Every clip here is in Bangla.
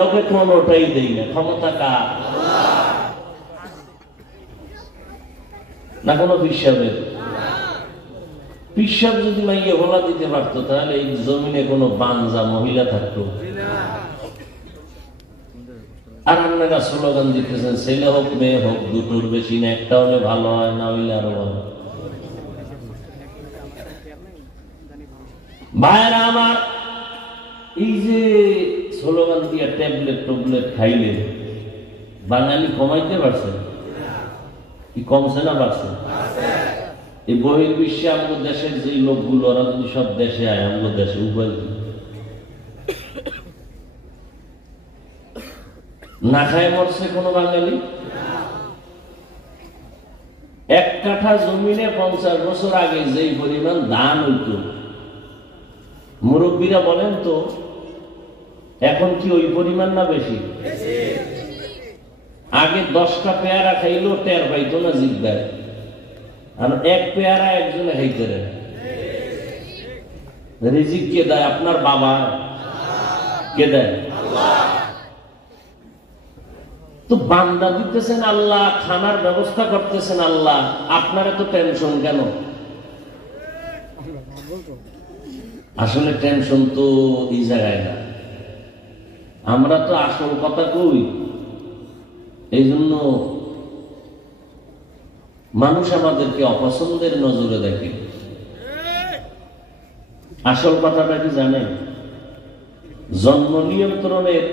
কাউকে কোনোটাই দেই না। ক্ষমতা কার? না কোনো পিসাবের? পিসাব যদি মাইয়ে বলা দিতে পারতো তাহলে এই জমিনে কোনো বানজা মহিলা থাকতো। আর আপনারা স্লোগান দিতেছেন ছেলে হোক মেয়ে হোক দুটোর বেশি না, একটা হলে ভালো হয়, না হইলে আরো ভালো। ভাইরা আমার, এই যে স্লোগান দিয়ে ট্যাবলেট খাইলে বাঙালি কমাইতে পারছে কি কমছে না বাড়ছে? এই বহির্বিশ্বে আমাদের দেশের যে লোকগুলো ওরা যদি সব দেশে আয়, আমাদের দেশে উপায় কি? না খায় মরছে কোন বাঙালি? এক কাঠা জমিনে 50 বছর আগে যেই পরিমাণ ধান হইত, মুরব্বীরা বলেন তো এখন কি ওই পরিমাণ না বেশি? আগে 10টা পেয়ারা খাইলেও টের পাইতো না জিজ্ঞায়, আর এক পেয়ারা একজনে খাইতে রে। রিজিক কে দেয়? আপনার বাবা। কে দেয়? তো বান্দা দিতেছেন আল্লাহ, খানার ব্যবস্থা করতেছেন আল্লাহ, আপনার এত টেনশন কেন? আসলে টেনশন তো এই জায়গায় না, আমরা তো আসল কথা কই, এই জন্য মানুষ আমাদেরকে অপছন্দের নজরে দেখে। আসল কথাটা কি জানেন? জন্ম নিয়ন্ত্রণের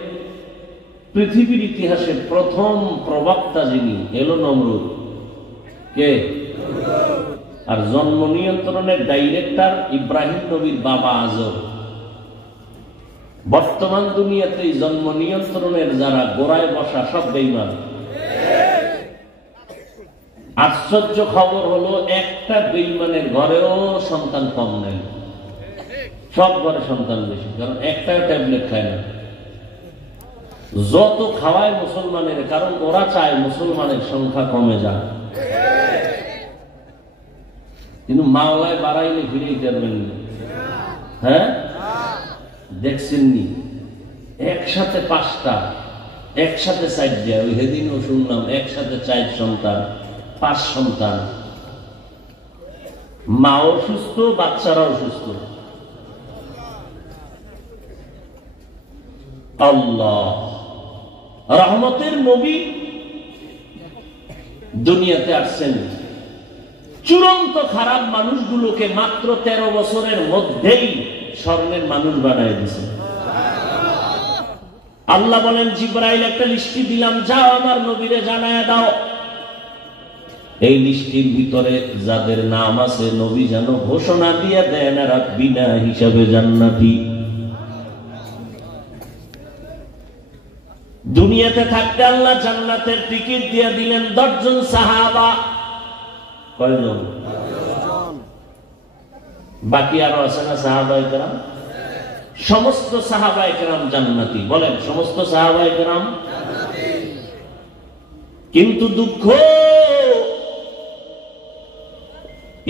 পৃথিবীর ইতিহাসে প্রথম প্রবক্তা যিনি এলো নমরুদ। কে? আর জন্ম নিয়ন্ত্রণের ডাইরেক্টর ইব্রাহিম নবীর বাবা আজব। বর্তমান দুনিয়াতে জন্ম নিয়ন্ত্রণের যারা গোড়ায় বসা সব বেঈমান। আশ্চর্য খবর হলো একটা বেঈমানের ঘরেও সন্তান কম নেই, সব ঘরে সন্তান বেশি, কারণ একটা ট্যাবলেট খায় না। যত খাওয়ায় মুসলমানের, কারণ ওরা চায় মুসলমানের সংখ্যা কমে যায়, কিন্তু মাওলায় বাড়াইলে ফিরেই পারবেন না। হ্যাঁ দেখছেননি? একসাথে 5টা, একসাথে 4টা, ওই সেদিনও শুনলাম একসাথে 4 সন্তান, 5 সন্তান, মাও সুস্থ, বাচ্চারাও সুস্থ। আল্লাহ রহমতের নবী দুনিয়াতে আসছেন, চূড়ান্ত খারাপ মানুষগুলোকে মাত্র 13 বছরের মধ্যেই স্বর্ণের মানুষ বানায় দিয়েছে। আল্লাহ বলেন জিবরাইল একটা লিস্টি দিলাম, যাও আমার নবীরে জানায় দাও, এই লিস্টির ভিতরে যাদের নাম আছে নবী যেন ঘোষণা দিয়ে দেন এরা বিনা হিসাবে জান্নাতি। দুনিয়াতে থাকতে আল্লাহ জান্নাতের টিকিট দিয়ে দিলেন 10 জন সাহাবা। কয়জন? বাকি আরো আছে না সাহাবায়ে কেরাম? সমস্ত সাহাবায়ে কেরাম জান্নাতি। বলেন সমস্ত সাহাবায়ে কেরাম জান্নাতি। কিন্তু দুঃখ,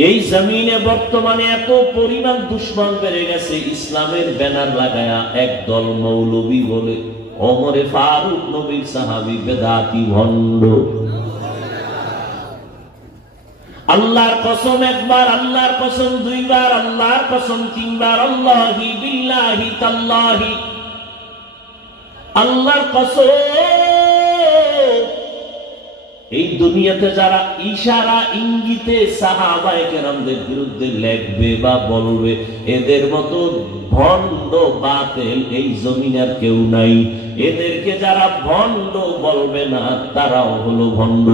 এই জমিনে বর্তমানে এত পরিমাণ দুশমন বেড়ে গেছে, ইসলামের ব্যানার লাগায়া একদল মৌলবী বলে ওমরে ফারুক নবীর সাহাবী বেদাতি ভণ্ড। আল্লাহর কসম একবার, আল্লাহর কসম দুইবার, আল্লাহর কসম 3 বার, আল্লাহি বিল্লাহি তাল্লাহি, আল্লাহর কসম। এই দুনিয়াতে যারা ইশারা ইঙ্গিতে সাহাবায়ে কেরামদের বিরুদ্ধে লেখবে বা বলবে, এদের মতো ভণ্ড বাতিল এই জমিনের কেউ নাই। এদেরকে যারা ভণ্ড বলবে না তারাও হলো ভণ্ড।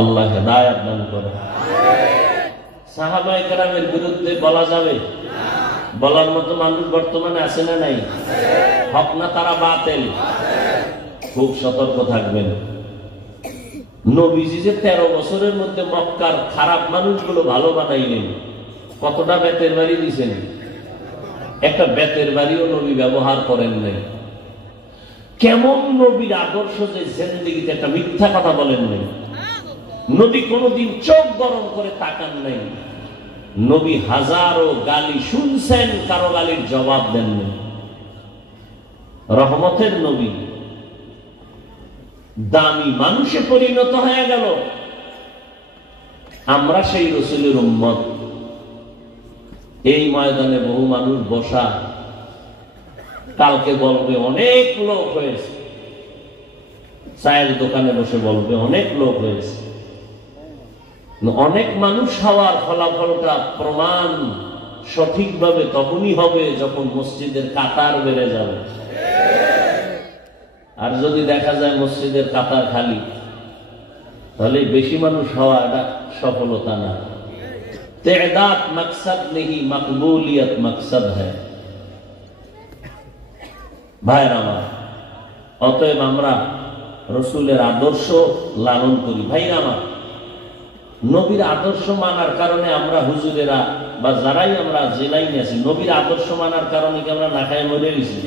আল্লাহ হেদায়েত দান করে। সাহাবায়ে কেরামের বিরুদ্ধে বলা যাবে? বলার মতো মানুষ বর্তমানে আছে না নাই? হক না তারা বাতিল? খুব সতর্ক থাকবেন। নবীজি যে 13 বছরের মধ্যে মক্কার খারাপ মানুষগুলো ভালো বানাইলেন, কতটা বেতের বাড়ি দিয়েছেন? একটা বেতের বাড়িও নবী ব্যবহার করেন নাই। কেমন নবীর আদর্শ যে জিন্দেগিতে একটা মিথ্যা কথা বলেন নাই। নবী কোনদিন চোখ গরম করে তাকান নাই। নবী হাজারো গালি শুনছেন, কারো গালির জবাব দেননি। রহমতের নবী দামি মানুষে পরিণত হয়ে গেল। আমরা সেই রসুলের উম্মত। এই ময়দানে বহু মানুষ বসা, কালকে বলবে অনেক লোক হয়েছে, চায়ের দোকানে বসে বলবে অনেক লোক হয়েছে। অনেক মানুষ হওয়ার ফলাফলটা প্রমাণ সঠিকভাবে তখনই হবে যখন মসজিদের কাতার বেড়ে যাবে। আর যদি দেখা যায় মসজিদের কাতার খালি, তাহলে বেশি মানুষ হওয়া এটা সফলতা না। তেদাত মকসদ নেই, মকবুলিয়ত মকসদ হ্যায়। ভাইয়ের আমার, অতএব আমরা রসুলের আদর্শ লালন করি। ভাইয়ের আমার, নবীর আদর্শ মানার কারণে আমরা হুজুরেরা বা যারাই আমরা জেলাই আছি, নবীর আদর্শ মানার কারণে কি আমরা না খায় মরে গেছি?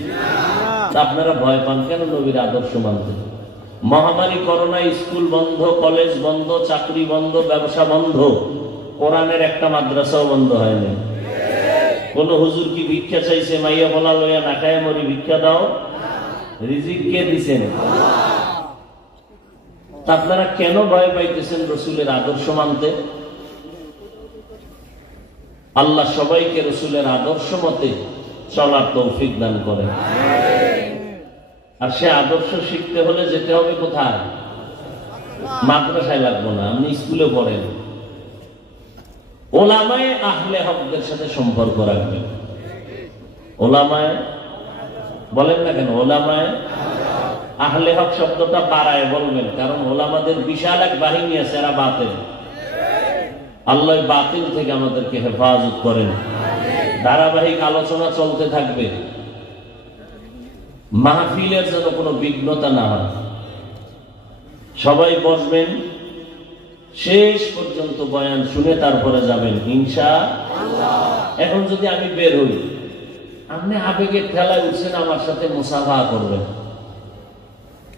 আপনারা ভয় পান কেন নবীর আদর্শ মানতে? মহামারী করোনা, স্কুল বন্ধ, কলেজ বন্ধ, চাকরি বন্ধ, ব্যবসা বন্ধ, কোরআনের একটা মাদ্রাসাও বন্ধ হয়নি। কোন হুজুর কি ভিক্ষা চাইছে মাইয়া বলা লইয়া না খায় মরি ভিক্ষা দাও? রিজিক কে দিছেন? আপনারা কেন ভয় পাইতেছেন রসুলের আদর্শ মানতে? আল্লাহ সবাইকে রসুলের আদর্শ মতে চলার তৌফিক দান করেন। আর সে আদর্শ শিখতে হলে যেতে হবে কোথায়? মাদ্রাসায় লাগবো না, আপনি স্কুলে পড়েন। ওলামায়ে আহলে হকদের সাথে সম্পর্ক রাখবেন। ওলামায়ে বলেন না কেন? ওলামায়ে আহলে হক শব্দটা বাড়ায় বলবেন, কারণ ওলামাদের বিশাল এক বাহিনী আছে, এরা বাতিল। আল্লাহ বাতিল থেকে আমাদেরকে হেফাজত করেন। ধারাবাহিক আলোচনা চলতে থাকবে, মাহফিলের যেন কোনো বিঘ্নতা না হয়। সবাই বসবেন, শেষ পর্যন্ত বয়ান শুনে তারপরে যাবেন ইনশাআল্লাহ। এখন যদি আমি বের হই, আপনি আবেগের ঠেলায় উঠছেন, আমার সাথে মুসাফা করবেন,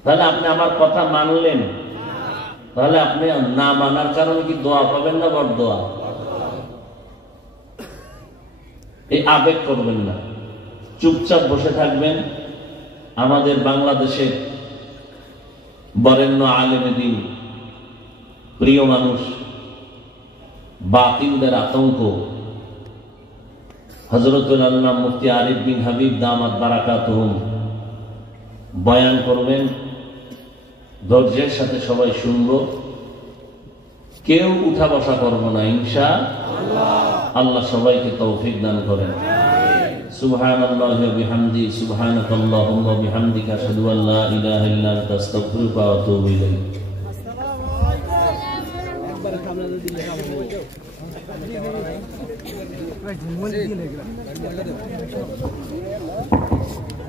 তাহলে আপনি আমার কথা মানলেন? তাহলে আপনি না মানার কারণে কি দোয়া পাবেন না? বড় দোয়া। এই আবেগ করবেন না, চুপচাপ বসে থাকবেন। আমাদের বাংলাদেশের বরেণ্য আলেমে দ্বীন, প্রিয় মানুষ, বাতিলদের আতঙ্ক, হযরতুল আল্লামা মুফতি আরিফ বিন হাবিব দামাত বারাকাতুহুম বয়ান করবেন। ধৈর্যের সাথে সবাই শুনবো, কেউ উঠা বসা করবো না ইনশাআল্লাহ। আল্লাহ সবাইকে তৌফিক দান করেন। সুবহানাল্লাহি ওয়া বিহামদিহি, সুবহানাকাল্লাহুম্মা ওয়া বিহামদিকা, আশহাদু আল লা ইলাহা ইল্লা আনতা, আস্তাগফিরুকা ওয়া আতুবু ইলাইক। আসসালামু আলাইকুম।